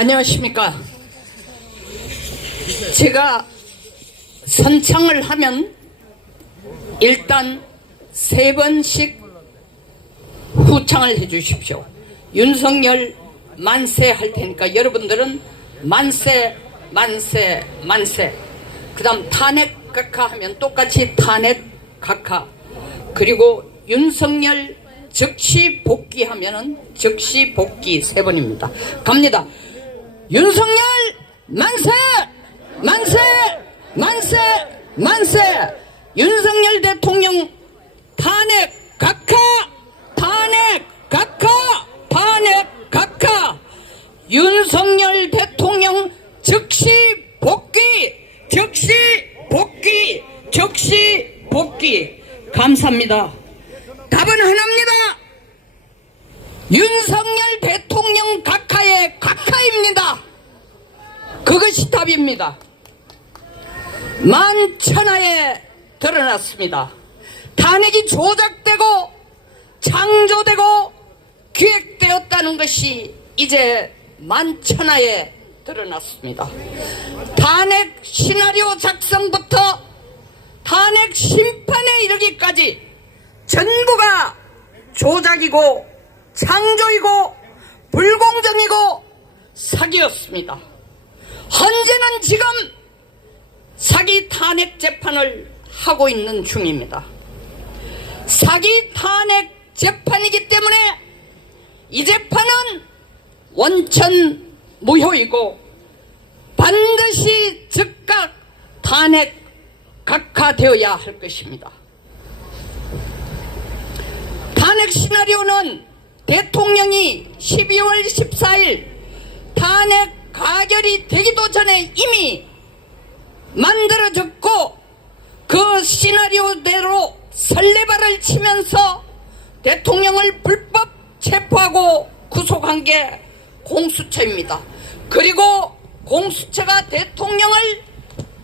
안녕하십니까. 제가 선창을 하면 일단 세 번씩 후창을 해 주십시오. 윤석열 만세 할 테니까 여러분들은 만세, 만세, 만세. 그 다음 탄핵 각하 하면 똑같이 탄핵 각하. 그리고 윤석열 즉시 복귀하면은 즉시 복귀 세 번입니다. 갑니다. 윤석열 만세! 만세! 만세! 만세! 윤석열 대통령 탄핵 각하! 탄핵 각하! 탄핵 각하! 윤석열 대통령 즉시 복귀! 즉시 복귀! 즉시 복귀! 감사합니다. 답은 하나입니다. 윤석열 대통령 각하의 각하입니다. 그것이 답입니다. 만천하에 드러났습니다. 탄핵이 조작되고 창조되고 기획되었다는 것이 이제 만천하에 드러났습니다. 탄핵 시나리오 작성부터 탄핵 심판에 이르기까지 전부가 조작이고 창조이고 불공정이고 사기였습니다. 현재는 지금 사기 탄핵 재판을 하고 있는 중입니다. 사기 탄핵 재판이기 때문에 이 재판은 원천 무효이고 반드시 즉각 탄핵 각하되어야 할 것입니다. 탄핵 시나리오는 대통령이 12월 14일 탄핵 가결이 되기도 전에 이미 만들어졌고 그 시나리오대로 설레발을 치면서 대통령을 불법 체포하고 구속한 게 공수처입니다. 그리고 공수처가 대통령을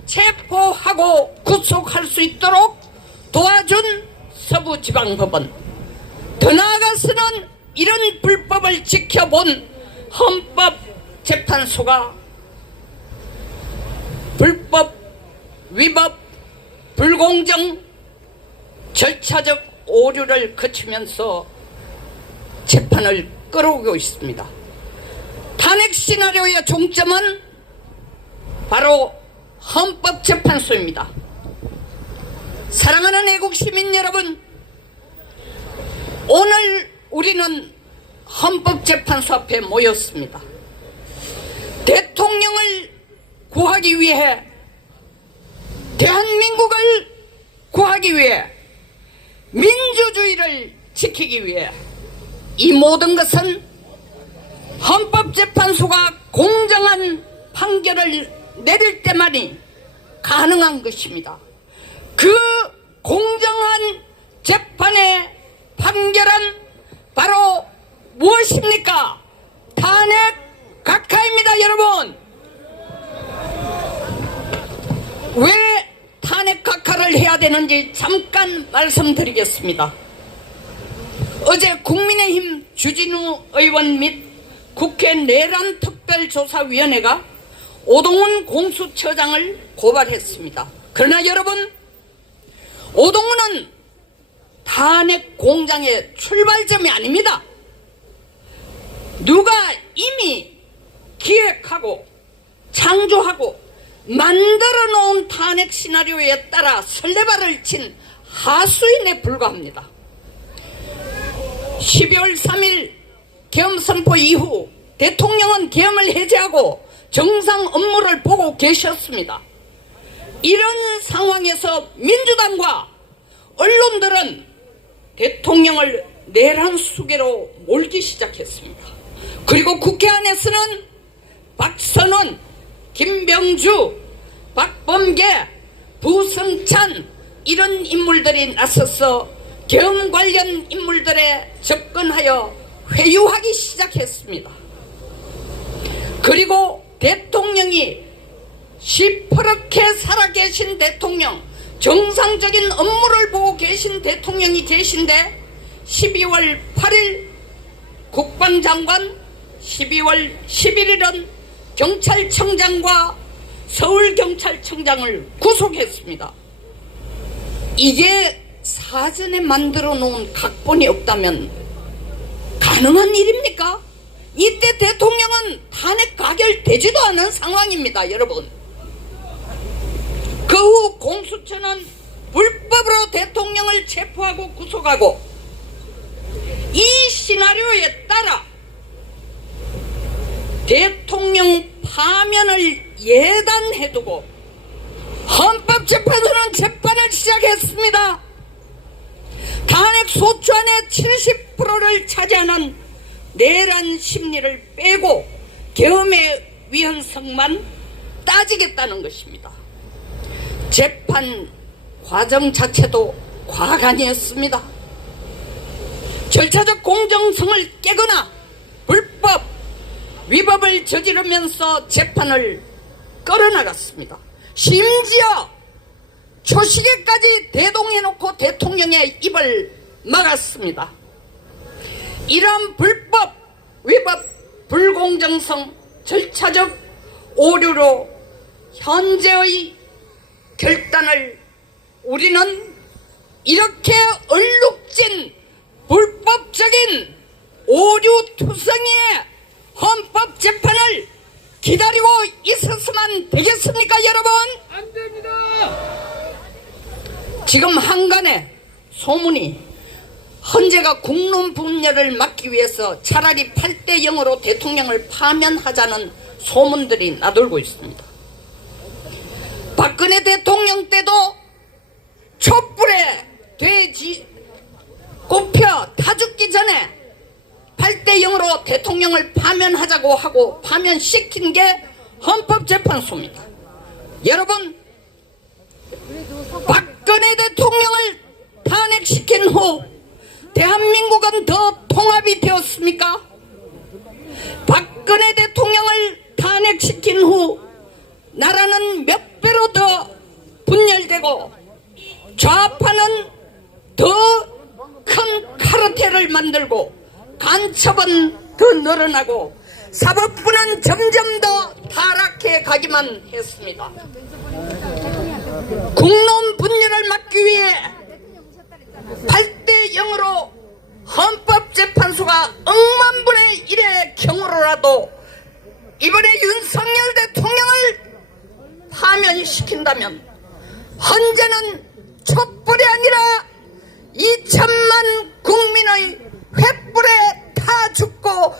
체포하고 구속할 수 있도록 도와준 서부지방법원 더 나아가서는 이런 불법을 지켜본 헌법 재판소가 불법, 위법, 불공정, 절차적 오류를 거치면서 재판을 끌어오고 있습니다. 탄핵 시나리오의 종점은 바로 헌법재판소입니다. 사랑하는 애국 시민 여러분, 오늘 우리는 헌법재판소 앞에 모였습니다. 대통령을 구하기 위해 대한민국을 구하기 위해 민주주의를 지키기 위해 이 모든 것은 헌법재판소가 공정한 판결을 내릴 때만이 가능한 것입니다. 그 공정한 재판의 판결은 바로 무엇입니까? 탄핵 각하입니다, 여러분. 왜 탄핵 각하를 해야 되는지 잠깐 말씀드리겠습니다. 어제 국민의힘 주진우 의원 및 국회 내란 특별조사위원회가 오동훈 공수처장을 고발했습니다. 그러나 여러분, 오동훈은 탄핵 공장의 출발점이 아닙니다. 누가 이미 기획하고 창조하고 만들어 놓은 탄핵 시나리오에 따라 설레발을 친 하수인에 불과합니다. 12월 3일 계엄 선포 이후 대통령은 계엄을 해제하고 정상 업무를 보고 계셨습니다. 이런 상황에서 민주당과 언론들은 대통령을 내란 수계로 몰기 시작했습니다. 그리고 국회 안에서는 박선원, 김병주, 박범계, 부성찬 이런 인물들이 나서서 계엄 관련 인물들에 접근하여 회유하기 시작했습니다. 그리고 대통령이 시퍼렇게 살아계신 대통령, 정상적인 업무를 보고 계신 대통령이 계신데 12월 8일 국방장관, 12월 11일은 경찰청장과 서울경찰청장을 구속했습니다. 이게 사전에 만들어 놓은 각본이 없다면 가능한 일입니까? 이때 대통령은 탄핵 가결되지도 않은 상황입니다, 여러분. 그 후 공수처는 불법으로 대통령을 체포하고 구속하고 이 시나리오에 따라 대통령 파면을 예단해두고 헌법재판소는 재판을 시작했습니다. 탄핵 소추안의 70%를 차지하는 내란 심리를 빼고 계엄의 위헌성만 따지겠다는 것입니다. 재판 과정 자체도 과간이었습니다. 절차적 공정성을 깨거나 불법 위법을 저지르면서 재판을 끌어나갔습니다. 심지어 초시계까지 대동해놓고 대통령의 입을 막았습니다. 이런 불법, 위법, 불공정성, 절차적 오류로 현재의 결단을 우리는 이렇게 얼룩진 불법적인 오류투성이의 헌법 재판을 기다리고 있었으면 되겠습니까, 여러분? 안 됩니다. 지금 한간에 소문이 헌재가 국론 분열을 막기 위해서 차라리 8대 0으로 대통령을 파면하자는 소문들이 나돌고 있습니다. 박근혜 대통령 때도 촛불에 돼지 꼽혀 타 죽기 전에 8대 0으로 대통령을 파면하자고 하고 파면시킨 게 헌법재판소입니다. 여러분 박근혜 대통령을 탄핵시킨 후 대한민국은 더 통합이 되었습니까? 박근혜 대통령을 탄핵시킨 후 나라는 몇 배로 더 분열되고 좌파는 더 큰 카르텔을 만들고 간첩은 더 늘어나고 사법부는 점점 더 타락해 가기만 했습니다. 국론 분열을 막기 위해 8대 0으로 헌법재판소가 억만분의 1의 경우로라도 이번에 윤석열 대통령을 파면시킨다면 헌재는 촛불이 아니라 2천만 국민의 횃불에 타 죽고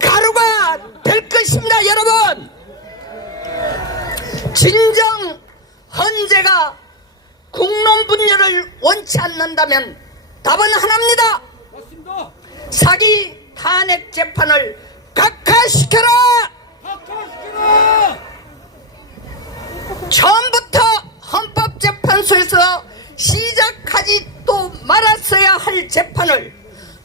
가루가 될 것입니다 여러분 진정 헌재가 국론 분열을 원치 않는다면 답은 하나입니다 맞습니다. 사기 탄핵 재판을 각하시켜라 박탈시켜라. 처음부터 헌법재판소에서 시작하지도 말았어야 할 재판을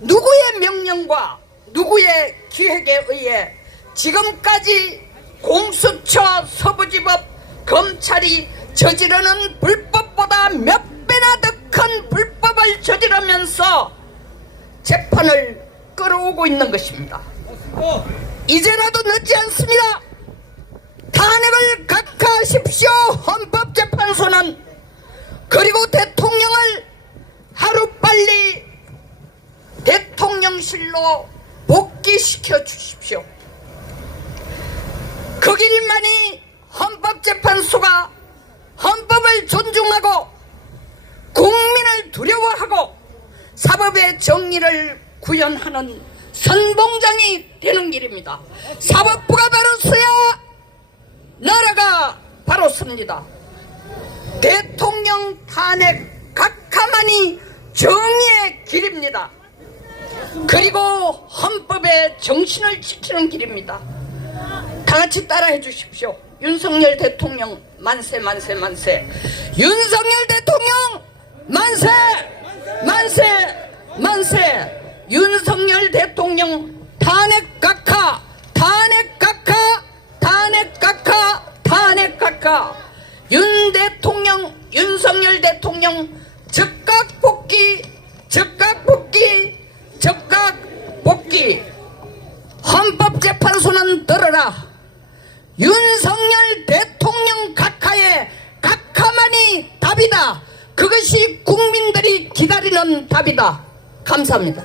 누구의 명령과 누구의 기획에 의해 지금까지 공수처 서부지법 검찰이 저지르는 불법보다 몇 배나 더 큰 불법을 저지르면서 재판을 끌어오고 있는 것입니다. 이제라도 늦지 않습니다. 탄핵을 각하하십시오. 헌법재판소는 그리고 대통령을 하루빨리 대통령실로 복귀시켜 주십시오. 그 길만이 헌법재판소가 헌법을 존중하고 국민을 두려워하고 사법의 정의를 구현하는 선봉장이 되는 길입니다. 사법부가 바로 서야 나라가 바로 섭니다. 대통령 탄핵 각하만이 정의의 길입니다. 그리고 헌법의 정신을 지키는 길입니다. 다 같이 따라해 주십시오. 윤석열 대통령 만세 만세 만세. 윤석열 대통령 만세 만세 만세. 윤석열 대통령 탄핵 각하 탄핵 각하 탄핵 각하 탄핵 각하. 윤 대통령 윤석열 대통령 즉각 복귀 윤석열 대통령 각하의 각하만이 답이다. 그것이 국민들이 기다리는 답이다. 감사합니다.